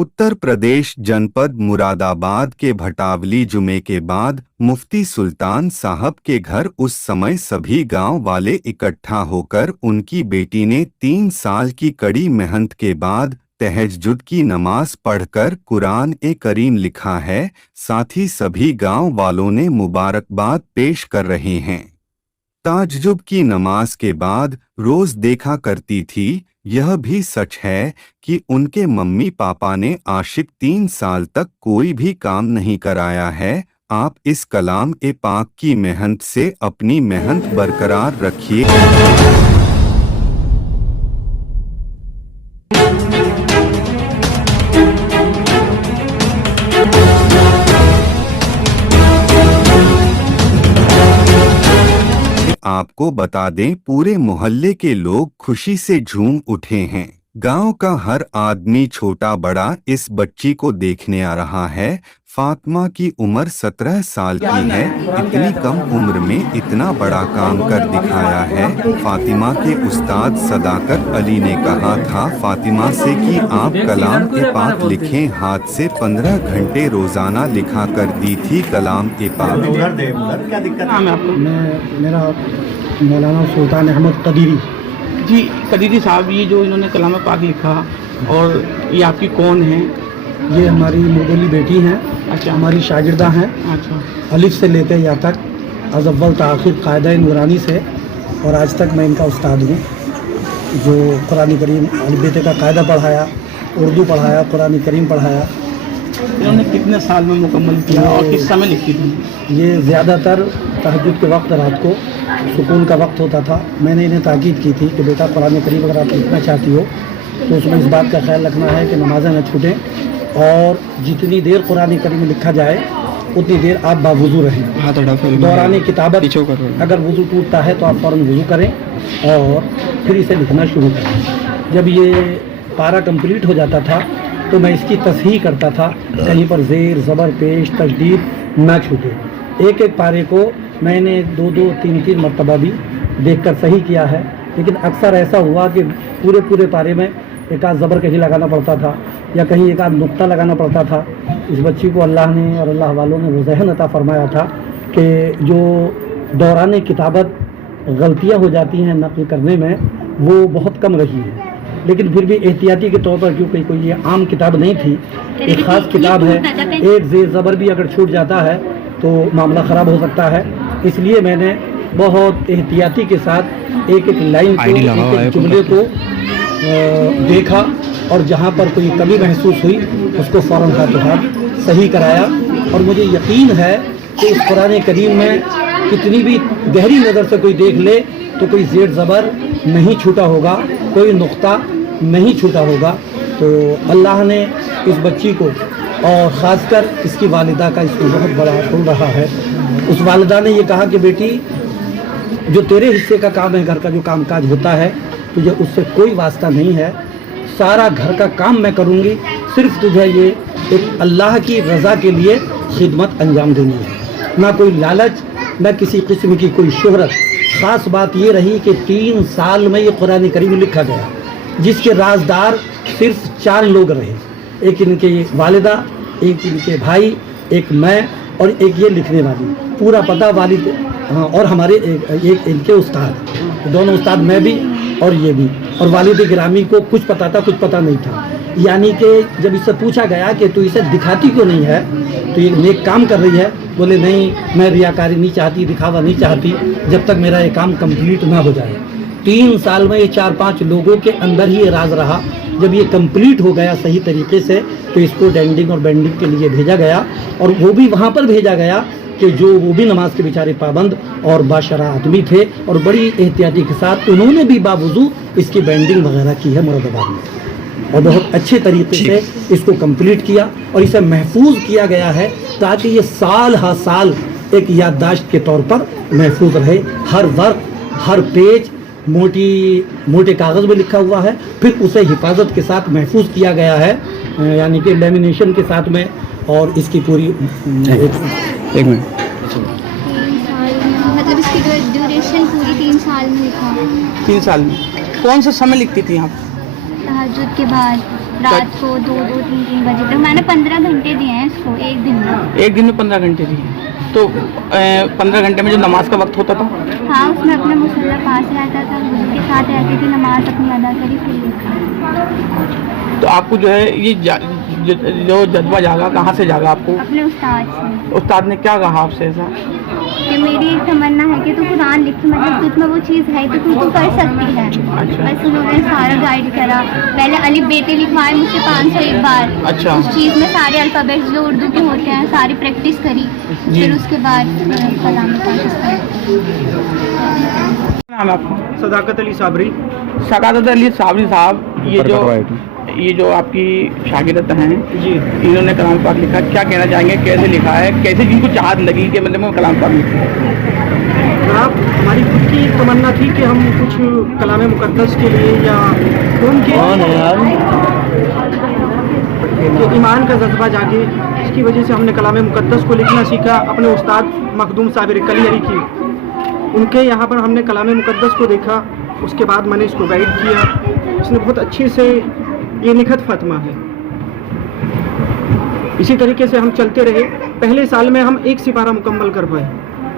उत्तर प्रदेश जनपद मुरादाबाद के भटावली जुमे के बाद मुफ्ती सुल्तान साहब के घर उस समय सभी गांव वाले इकट्ठा होकर उनकी बेटी ने 3 साल की कड़ी मेहनत के बाद तहज्जुद की नमाज पढ़कर कुरान ए करीम लिखा है। साथ ही सभी गांव वालों ने मुबारकबाद पेश कर रहे हैं। तहज्जुद की नमाज के बाद रोज देखा करती थी। यह भी सच है कि उनके मम्मी पापा ने आशिक 3 साल तक कोई भी काम नहीं कराया है। आप इस कलाम ए पाक की मेहनत से अपनी मेहनत बरकरार रखिए। आपको बता दें, पूरे मोहल्ले के लोग खुशी से झूम उठे हैं। गांव का हर आदमी छोटा बड़ा इस बच्ची को देखने आ रहा है। फातिमा की उम्र 17 साल की है। इतनी कम उम्र में इतना बड़ा काम कर दिखाया है। फातिमा के उस्ताद सदाकत अली ने कहा था फातिमा से कि आप कलाम ए पाक लिखें। हाथ से 15 घंटे रोजाना लिखा कर दी थी कलाम ए पाक। क्या दिक्कत है आपको? मेरा मौलाना सुल्तान अहमद कदीरी जी। कदीरी साहब, ये जो इन्होंने कलाम पाक लिखा और ये आपकी कौन है? ये हमारी मुदली बेटी हैं। अच्छा। हमारी शागिर्दा हैं। अच्छा। अलिफ से लेकर या तक अज अव्वल ता आखिर कायदा नूरानी से, और आज तक मैं इनका उस्ताद हूँ। जो कुरान करीम अलिफ का कायदा पढ़ाया, उर्दू पढ़ाया, कुरान करीम पढ़ाया। इन्होंने कितने साल में मुकम्मल किया और किस समय लिखी थी? ये ज़्यादातर तहज्जुद के वक्त रात को सुकून का वक्त होता था। मैंने इन्हें ताकीद की थी कि बेटा कुरान करीम अगर आप लिखना चाहती हो तो उसमें इस बात का ख्याल रखना है कि नमाज़ें न छूटें, और जितनी देर कुरान करीम लिखा जाए उतनी देर आप बावुज़ू रहें। दौरान किताबत अगर वज़ू टूटता है तो आप फ़ौरन वज़ू करें और फिर इसे लिखना शुरू करें। जब ये पारा कंप्लीट हो जाता था तो मैं इसकी तस्हीह करता था, कहीं पर ज़ेर ज़बर पेश तशदीद ना छूटे। एक एक पारे को मैंने 2-2 3-3 मरतबा भी देखकर सही किया है। लेकिन अक्सर ऐसा हुआ कि पूरे पारे में एक आध ज़बर कहीं लगाना पड़ता था या कहीं एक आध नुक्ता लगाना पड़ता था। इस बच्ची को अल्लाह ने और अल्लाह वालों ने वो ज़हन अता फरमाया था कि जो दौरान किताबत गलतियाँ हो जाती हैं नक़ल करने में वो बहुत कम रही है। लेकिन फिर भी एहतियाती के तौर पर, क्योंकि कोई ये आम किताब नहीं थी, एक ख़ास किताब है, एक ज़ेर ज़बर भी अगर छूट जाता है तो मामला ख़राब हो सकता है। इसलिए मैंने बहुत एहतियाती के साथ एक एक लाइन को, एक एक जुमले को देखा, और जहाँ पर कोई कमी महसूस हुई उसको फ़ौरन हाथों हाथ सही कराया। और मुझे यकीन है कि इस कुरान करीम में कितनी भी गहरी नज़र से कोई देख ले तो कोई ज़ेर ज़बर नहीं छूटा होगा, कोई नुक्ता नहीं छूटा होगा। तो अल्लाह ने इस बच्ची को, और ख़ासकर इसकी वालिदा का इसमें बहुत बड़ा रोल रहा है। उस वालिदा ने ये कहा कि बेटी, जो तेरे हिस्से का काम है, घर का जो कामकाज होता है, तुझे उससे कोई वास्ता नहीं है। सारा घर का काम मैं करूँगी, सिर्फ तुझे ये एक अल्लाह की रज़ा के लिए खिदमत अंजाम देनी है, ना कोई लालच, ना किसी किस्म की कोई शोहरत। ख़ास बात ये रही कि 3 साल में ये कुरान करीम लिखा गया, जिसके राजदार सिर्फ 4 लोग रहे। एक इनके वालिदा, एक इनके भाई, एक मैं और एक ये लिखने वाली। पूरा पता वालिद, हाँ, और हमारे एक इनके उस्ताद, दोनों उस्ताद, मैं भी और ये भी। और वालिद गिरामी को कुछ पता था, कुछ पता नहीं था। यानी कि जब इससे पूछा गया कि तू इसे दिखाती क्यों नहीं है, तो ये नेक काम कर रही है, बोले नहीं, मैं रियाकारी नहीं चाहती, दिखावा नहीं चाहती, जब तक मेरा ये काम कंप्लीट ना हो जाए। 3 साल में ये 4-5 लोगों के अंदर ही ये राज रहा। जब ये कंप्लीट हो गया सही तरीके से तो इसको डेंडिंग और बेंडिंग के लिए भेजा गया, और वो भी वहाँ पर भेजा गया कि जो वो भी नमाज के बेचारे पाबंद और बाशरा आदमी थे, और बड़ी एहतियाती के साथ उन्होंने भी बावजूद इसकी बेंडिंग वगैरह की है मुरादाबाद में, और बहुत अच्छे तरीके से इसको कंप्लीट किया और इसे महफूज किया गया है, ताकि ये साल हर साल एक याददाश्त के तौर पर महफूज रहे। हर वर्क, हर पेज मोटे कागज़ में लिखा हुआ है, फिर उसे हिफाजत के साथ महफूज किया गया है, यानी कि लेमिनेशन के साथ में। और इसकी पूरी एक मिनट, मतलब इसकी ड्यूरेशन पूरी 3 साल में लिखा। 3 साल में कौन सा समय लिखती थी आप? तहज्जुद के बाद रात को 2-3 बजे तक मैंने 15 घंटे दिए हैं इसको एक दिन में। एक दिन में 15 घंटे दिए, तो 15 घंटे में जो नमाज का वक्त होता था? हाँ, उसमें अपना मुसल्ला पास रहता था, उसके साथ रहती थी, नमाज अपनी अदा करी फिर लिखा। तो आपको जो है ये जो जज्बा जागा, कहाँ से जागा आपको? अपने उस्ताद से। उस्ताद ने क्या कहा आपसे ऐसा? कि मेरी एक तमन्ना है कि तू कुरान लिख, मतलब तुझ में वो चीज़ है तो तू कर सकती है। अच्छा। बस उन्होंने सारा गाइड करा, पहले अलिफ बेते लिखवाए मुझसे 501 बार। अच्छा। उस चीज़ में सारे अल्फ़ाबेट्स जो उर्दू के होते हैं सारी प्रैक्टिस करी, फिर उसके बाद कलाम पाकिस्तान। नाम है आपका? सदाकत अली साबरी। सकादत अली साबरी साहब, ये जो आपकी शागिर्द हैं जी, इन्होंने कलाम पाक लिखा, क्या कहना चाहेंगे, कैसे लिखा है, कैसे जिनको चाहत लगी कि मतलब मैं कलाम पाक लिखूं? जनाब हमारी खुद की तमन्ना थी कि हम कुछ कलाम मुक़द्दस के लिए या उनके कि ईमान का जज्बा जागे, इसकी वजह से हमने कलाम मुक़द्दस को लिखना सीखा। अपने उस्ताद मखदूम साबिर कलियरी की उनके यहाँ पर हमने कलाम मुक़द्दस को देखा, उसके बाद मैंने इसको गाइड किया। इसने बहुत अच्छे से ये निखत फ़ातिमा है। इसी तरीके से हम चलते रहे। पहले साल में हम 1 सिपारा मुकम्मल कर पाए,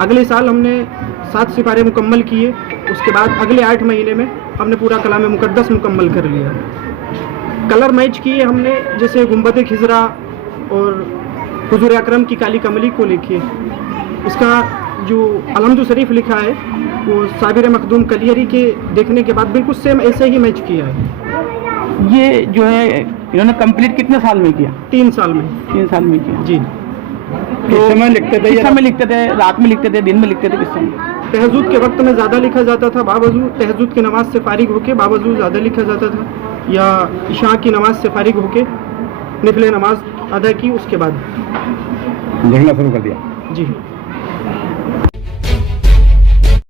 अगले साल हमने 7 सिपारे मुकम्मल किए, उसके बाद अगले 8 महीने में हमने पूरा कलाम मुक़द्दस मुकम्मल कर लिया। कलर मैच किए हमने, जैसे गुंबद खिजरा और हुजूर अकरम की काली कमली को लिखिए। इसका जो अलहम्दु शरीफ लिखा है वो साबिर मखदूम कलियरी के देखने के बाद बिल्कुल सेम ऐसे ही मैच किया है। ये जो है इन्होंने कंप्लीट कितने साल में किया? 3 साल में। 3 साल में किया जी। तो समय लिखते थे? किस समय लिखते थे? रात में लिखते थे, दिन में लिखते थे, किस समय? तहज्जुद के वक्त में ज़्यादा लिखा जाता था, बावजूद तहज्जुद की नमाज से फारिग होके बावजूद ज़्यादा लिखा जाता था, या इशा की नमाज से फारिग होके निफले नमाज अदा की, उसके बाद लिखना शुरू कर दिया। जी।